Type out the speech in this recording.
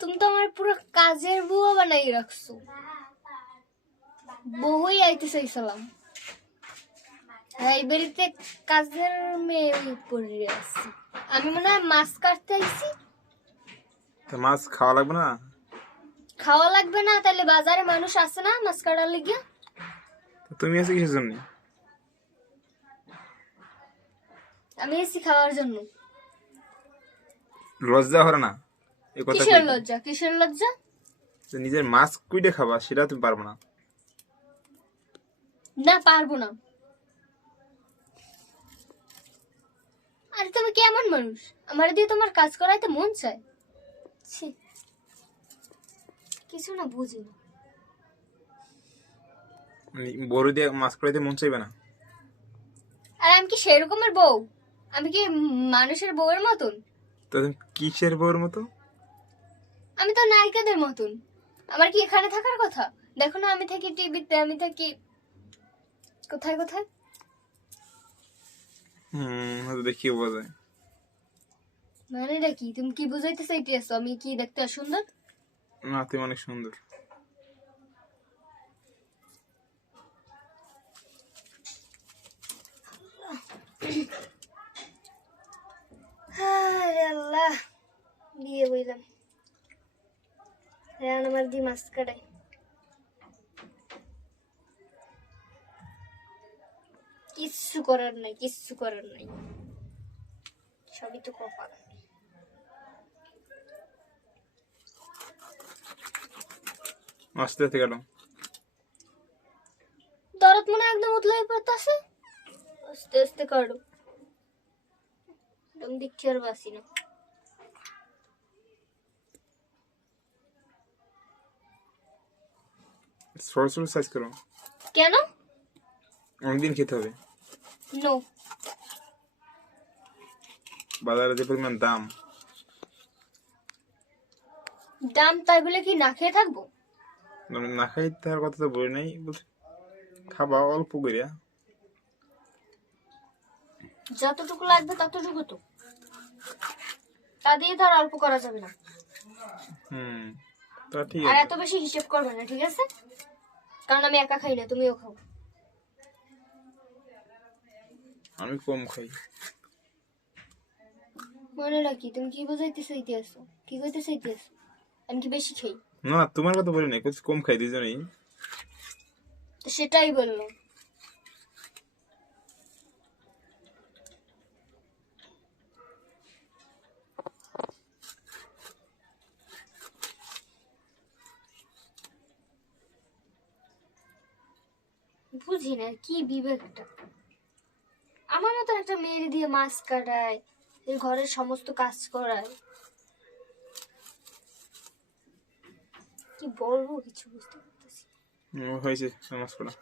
তুমি তো আমার পুরো কাজের বুয়া বানাই রাখছো। বহুই আইতে চাইছিলাম, এই বাড়িতে কাজের মেয়ে পড়ে আছি। আমি মনে হয় মাছ কাটতে আইছি। তো মাছ খাওয়া লাগবে না? খাওয়া লাগবে না? তাহলে বাজারে মানুষ আছে না মাছ কাটার লিগে? তো তুমি এসে কিসের জন্য? আমি এসি খাওয়ার জন্য। লজ্জা করে না এই কথা? কিসের লজ্জা? কিসের লজ্জা? নিজের মাছ কুইটে খাবা সেটা তুমি পারবো না? না, পারবো না। আরে তুমি কেমন মানুষ, আমার দিয়ে তোমার কাজ করাইতে মন চায়? ছি, কিছু না বুঝি না। বড় দিয়ে মাছ করাইতে মন চাইবে না? আর আমি কি সেরকমের বউ? আমি কি মানুষের বউয়ের মতন? তো তুমি কিসের বউর মতো? আমি তো নায়িকাদের মতন। আমার কি এখানে থাকার কথা? দেখো না, আমি থাকি টিভিতে, আমি থাকি কোথায় কোথায়। হয়তো দেখিয়ে বোঝা যায়। মানেটা কি? তুমি কি বুঝাইতে চাইতেছো? আমি কি দেখতে সুন্দর? না, তুমি অনেক সুন্দর। আরে আল্লাহ, বিয়ে বইলাম এখন আমার দি মাছ কাটাই। কিচ্ছু করার নাই, কিচ্ছু করার নাই, সবই তো কপাল। আস্তে আস্তে গেল। দরদ মনে হয় একদম উতলাই পড়তেছে। আস্তে আস্তে কাটো, একদম দেখছি আর বাসি না। ছোট ছোট সাইজ করো। কেন? অনেকদিন খেতে হবে। নো। বাজারে যে পরিমাণ দাম। দাম তাই বলে কি না খেয়ে থাকবো? না খাই তার কথা তো বলি নাই, বলছি খাবা অল্প করিয়া। যতটুকু লাগবে ততটুকু তো, তা দিয়ে তো আর অল্প করা যাবে না। তা ঠিক আর আছে। এত বেশি হিসেব করবে না, ঠিক আছে? কারণ আমি একা খাই না, তুমিও খাও। আমি কম খাই। মনে রাখি, তুমি কি বুঝাইতে চাইতেছো? কি কইতে চাইতেছো? আমি কি বেশি খাই? না, তোমার কথা বলি নাই, কম খাই দুজনেই। তো সেটাই বললো। বুঝি না কি বিবেকটা। আমার মতো একটা মেয়ের দিয়ে মাছ কাটায়, এই ঘরের সমস্ত কাজ করায়। কি বলবো কিছু বুঝতে পারতেছি না। হয়েছে নামাজ পড়া।